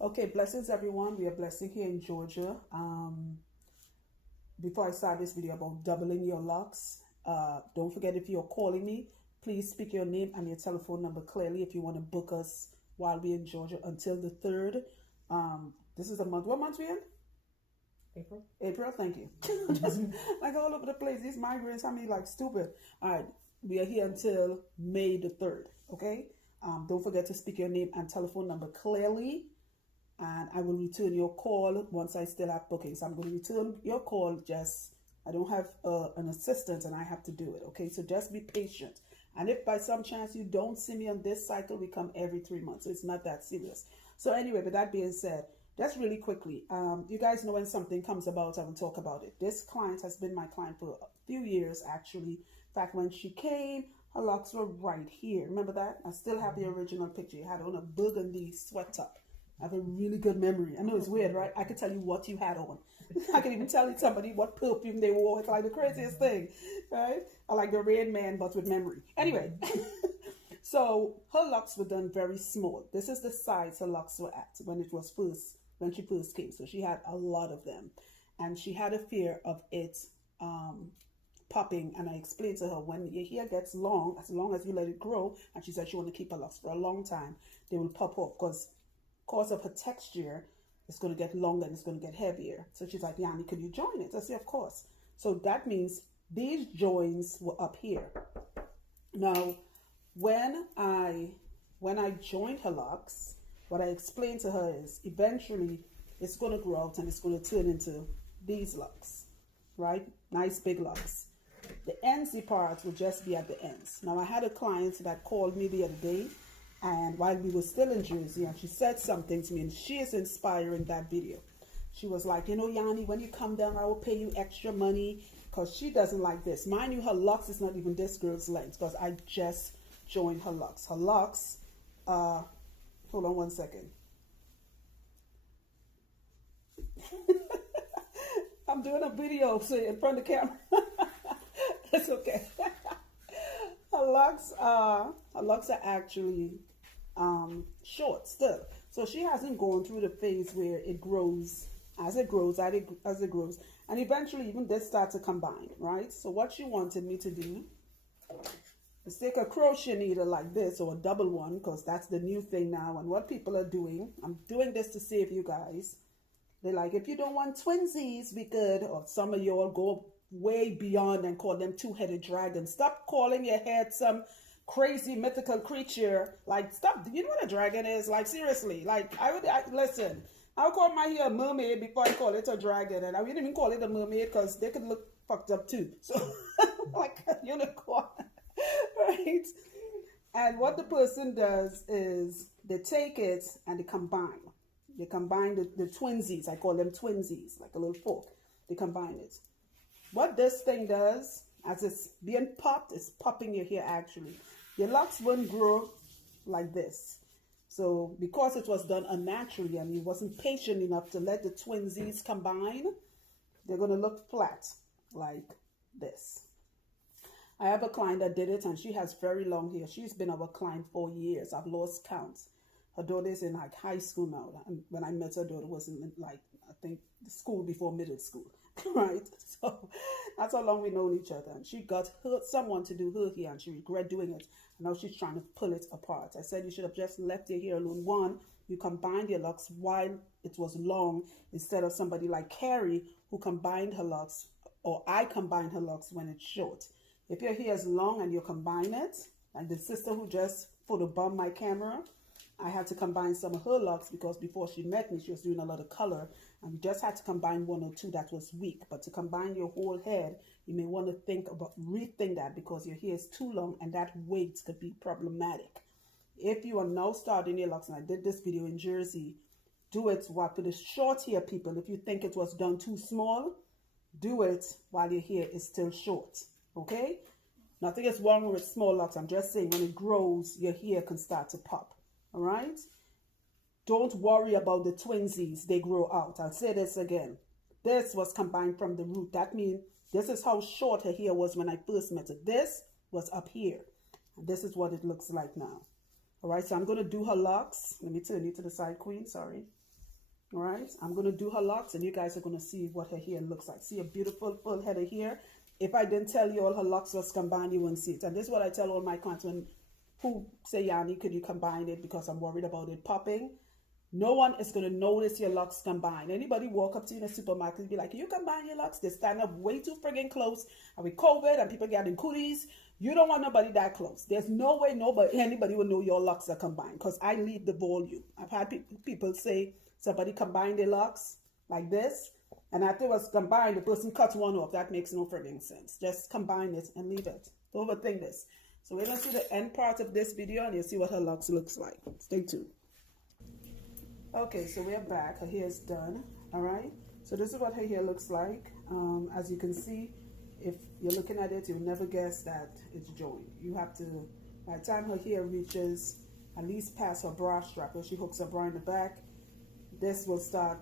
Okay, blessings everyone. We are blessing here in Georgia. Before I start this video about doubling your locks, don't forget if you're calling me, please speak your name and your telephone number clearly if you want to book us while we're in Georgia until the 3rd. This is the month. What month we in? April. April, thank you. Just like all over the place. These migrants have me like stupid. All right, we are here until May the 3rd, okay? Don't forget to speak your name and telephone number clearly. And I will return your call once I still have bookings. I'm going to return your call. I don't have an assistant and I have to do it. Okay, so just be patient. And if by some chance you don't see me on this cycle, we come every 3 months. So it's not that serious. So anyway, with that being said, just really quickly, you guys know when something comes about, I will talk about it. This client has been my client for a few years, actually. In fact, when she came, her locks were right here. Remember that? I still have the original picture. You had on a burgundy sweat top. I have a really good memory. I know it's weird, right? I could tell you what you had on. I can even tell somebody what perfume they wore. It's like the craziest thing, right? I like the Rain Man, but with memory. Anyway, so her locks were done very small. This is the size her locks were at when she first came. So she had a lot of them, and she had a fear of it popping. And I explained to her, when your hair gets long as you let it grow, and she said she want to keep her locks for a long time, they will pop off because of her texture, it's going to get longer and it's going to get heavier. So she's like, Yanni, could you join it? I said, of course. So that means these joints were up here. Now, when I joined her locks, what I explained to her is eventually it's going to grow out and it's going to turn into these locks, right? Nice big locks. The endsy part will just be at the ends. Now, I had a client that called me the other day, and while we were still in Jersey, and she said something to me, and she is inspiring that video. She was like, you know, Yanni, when you come down, I will pay you extra money, because she doesn't like this. Mind you, her locks is not even this girl's length, because I just joined her locks. Her locks, hold on one second. I'm doing a video, so in front of the camera. It's okay. Her locks are actually short still. So she hasn't gone through the phase where it grows as it grows, and eventually even this starts to combine, right? So what she wanted me to do is take a crochet needle like this, or a double one, because that's the new thing now. And what people are doing, I'm doing this to save you guys. They're like, if you don't want twinsies, we could, or some of y'all go way beyond and call them two-headed dragons. Stop calling your head some crazy mythical creature. Like, stop. You know what a dragon is? Like, seriously. Like, listen, I'll call my hair a mermaid before I call it a dragon. And I wouldn't even call it a mermaid because they could look fucked up too. So, like a unicorn, right? And what the person does is they take it and they combine. They combine the twinsies. I call them twinsies, like a little fork. They combine it. What this thing does, as it's being popped, it's popping your hair actually. Your locks won't grow like this. So because it was done unnaturally and you wasn't patient enough to let the twinsies combine, they're going to look flat like this. I have a client that did it and she has very long hair. She's been our client for years. I've lost count. Her daughter's in like high school now. And when I met her daughter was in like, I think the school before middle school. Right, so that's how long we known each other. And she got someone to do her hair and she regret doing it, and now she's trying to pull it apart. I said you should have just left your hair alone. One, you combined your locks while it was long, instead of somebody like Carrie who combined her locks, or I combined her locks when it's short. If your hair is long and you combine it, like the sister who just photobombed my camera, I had to combine some of her locks because before she met me, she was doing a lot of color, and we just had to combine one or two that was weak. But to combine your whole head, you may want to rethink that, because your hair is too long and that weight could be problematic. If you are now starting your locks, and I did this video in Jersey, do it for the short hair people. If you think it was done too small, do it while your hair is still short, okay? Nothing is wrong with small locks. I'm just saying when it grows, your hair can start to pop. All right, don't worry about the twinsies. They grow out. I'll say this again. This was combined from the root. That means this is how short her hair was when I first met her. This was up here. And this is what it looks like now. All right, so I'm going to do her locks. Let me turn you to the side, Queen. Sorry. All right, I'm going to do her locks, and you guys are going to see what her hair looks like. See a beautiful full head of hair. If I didn't tell you all her locks was combined, you wouldn't see it. And this is what I tell all my clients who say, Yanni, could you combine it because I'm worried about it popping. No one is going to notice your locks combined. Anybody walk up to you in a supermarket and be like, you combine your locks? They stand up way too friggin' close. And with COVID and people getting cooties, you don't want nobody that close. There's no way anybody will know your locks are combined because I leave the volume. I've had people say somebody combined their locks like this. And after it was combined, the person cuts one off. That makes no friggin' sense. Just combine it and leave it. Don't overthink this. So we're going to see the end part of this video and you'll see what her locks looks like. Stay tuned. Okay, so we're back. Her hair is done. All right. So this is what her hair looks like. As you can see, if you're looking at it, you'll never guess that it's joined. You have to, by the time her hair reaches at least past her bra strap, where she hooks her bra in the back, this will start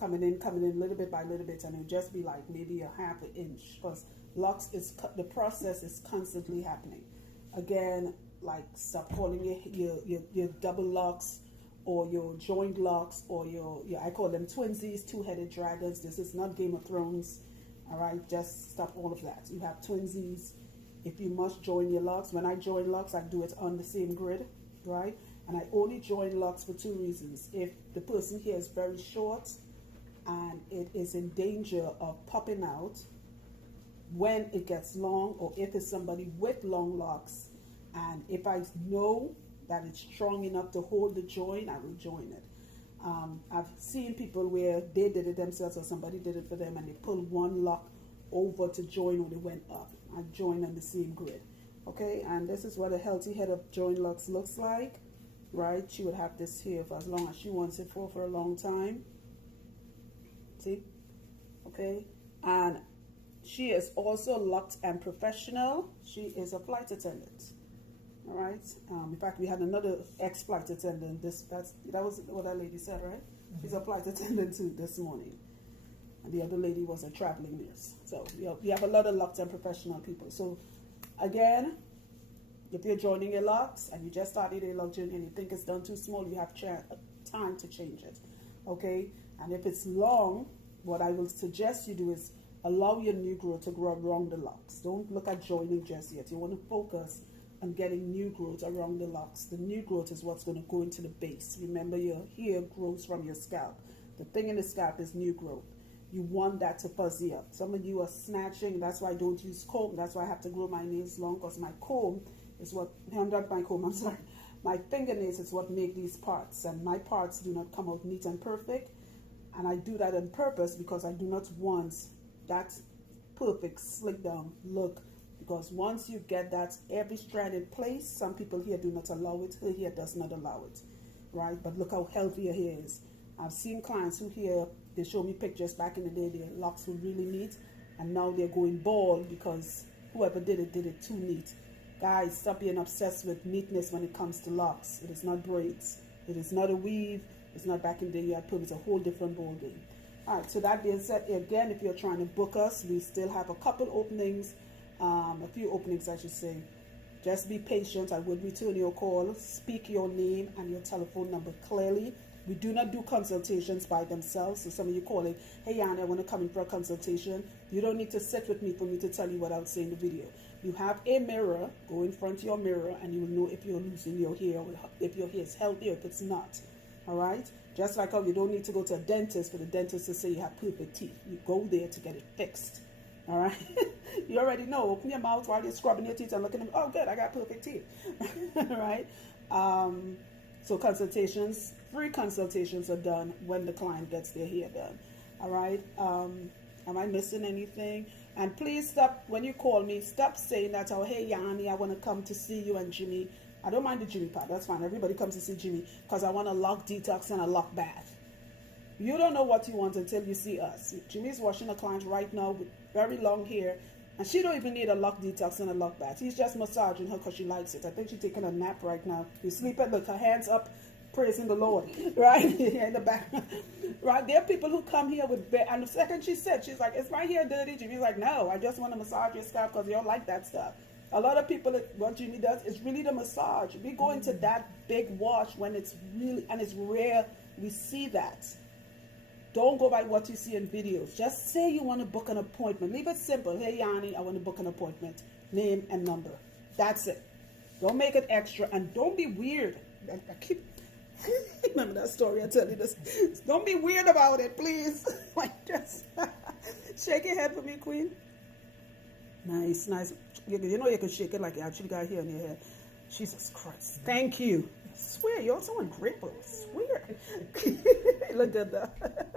coming in little bit by little bit, and it'll just be like maybe a half an inch because locks is the process is constantly happening. Again, like stop calling your double locks or your joined locks or your I call them twinsies, two-headed dragons. This is not Game of Thrones. All right, just stop all of that. You have twinsies. If you must join your locks, when I join locks, I do it on the same grid, right? And I only join locks for two reasons. If the person here is very short and it is in danger of popping out when it gets long, or if it's somebody with long locks, and if I know that it's strong enough to hold the joint, I will join it. I've seen people where they did it themselves or somebody did it for them and they pulled one lock over to join when it went up. I join on the same grid. Okay, and this is what a healthy head of joint locks looks like, right? She would have this here for as long as she wants it for a long time. See? Okay, and she is also locked and professional. She is a flight attendant. All right. In fact, we had another ex-flight attendant. That was what that lady said, right? Mm-hmm. She's a flight attendant too this morning, and the other lady was a traveling nurse. So we have a lot of locked and professional people. So again, if you're joining your locks and you just started a lock journey and you think it's done too small, you have time to change it. Okay. And if it's long, what I will suggest you do is allow your new growth to grow around the locks. Don't look at joining just yet. You want to focus on getting new growth around the locks. The new growth is what's going to go into the base. Remember, your hair grows from your scalp. The thing in the scalp is new growth. You want that to fuzzy up. Some of you are snatching. That's why I don't use comb. That's why I have to grow my nails long, because my comb is what, not my comb, I'm sorry. My fingernails is what make these parts, and my parts do not come out neat and perfect. And I do that on purpose because I do not want that perfect slick down look. Because once you get that every strand in place, some people here do not allow it. Her hair does not allow it, right? But look how healthy her hair is. I've seen clients who here, they show me pictures back in the day, their locks were really neat, and now they're going bald because whoever did it too neat. Guys, stop being obsessed with neatness when it comes to locks. It is not braids. It is not a weave. It's not back in the day you had put. It's a whole different ball game. All right, so that being said, again, if you're trying to book us, we still have a couple openings. A few openings, I should say. Just be patient. I will return your call. Speak your name and your telephone number clearly. We do not do consultations by themselves. So some of you calling, hey, Yana, I want to come in for a consultation. You don't need to sit with me for me to tell you what I'll say in the video. You have a mirror. Go in front of your mirror and you will know if you're losing your hair, or if your hair is healthy or if it's not. All right? Just like how you don't need to go to a dentist for the dentist to say you have perfect teeth. You go there to get it fixed. All right, you already know. Open your mouth while you're scrubbing your teeth and looking at them. Oh, good, I got perfect teeth. All right. So consultations, free consultations are done when the client gets their hair done. All right. Am I missing anything? And please stop, when you call me, stop saying that, oh, hey, Yanni, I want to come to see you and Jimmy. I don't mind the Jimmy part. That's fine. Everybody comes to see Jimmy because I want a lock detox and a lock bath. You don't know what you want until you see us. Jimmy's washing a client right now with very long hair, and she don't even need a lock detox and a lock bath. He's just massaging her because she likes it. I think she's taking a nap right now. She's sleeping, look, her hands up, praising the Lord, right? In the back, right? There are people who come here with, and the second she said, she's like, is my hair dirty? Jimmy's like, no, I just want to massage your scalp because you don't like that stuff. A lot of people, what Jimmy does is really the massage. We go into that big wash when it's really, and it's rare we see that. Don't go by what you see in videos. Just say you want to book an appointment. Leave it simple. Hey, Yanni, I want to book an appointment. Name and number. That's it. Don't make it extra, and don't be weird. I keep remember that story I tell you this. Don't be weird about it, please. Like, just shake your head for me, Queen. Nice, nice. You know you can shake it like you actually got hair in your head. Jesus Christ. Thank you. I swear, you're so ungrateful. I swear. Look at that.